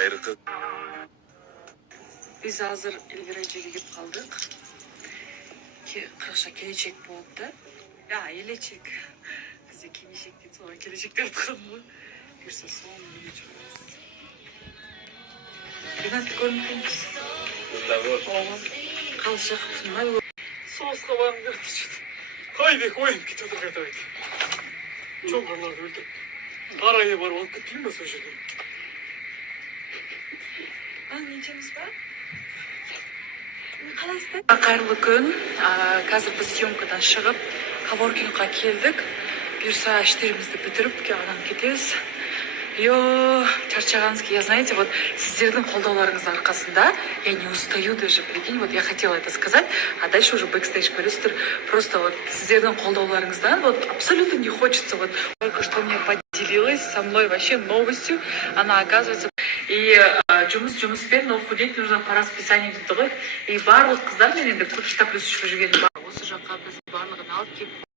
байыркы. Biz hazır Elvira келіп қалдық. Қырықша келешек болды да. Ya келешек. Бізде келешек дейді, солай келешек деп қалдым ғой. Бұйырса соны келешек болады. Ренатты көрініп келеміз. Қалыс жақыпсың ба? Соғысқа барым керек жүрді. Қайбек ойым кетіп отыр қайта қайта. Жоңғарларды өлтіріп. Арайы барып алып кетпейін ба сол жерден? Не етеміз ба? Қалайсыздар? Қайырлы күн. Қазір біз съемкадан шығып, Коворкингқа келдік. Бұйырса іштерімізді бітіріп, келген кетеміз. Чарчаганский, я знаете, вот сіздердің қолдауларыңыздың арқасында я не устаю даже, прикинь, вот я хотела это сказать, а дальше уже бэкстейдж көресіздер. Просто вот сіздердің қолдауларыңыздан вот абсолютно не хочется, вот только что мне поделилась со мной вообще новостью, она оказывается, и жұмыспен, но худеть нужно по расписанию дейді ғой, и барлық қыздар мен енді көпшілік плюс жүрген бар, осы жаққа біз барлығын алып келіп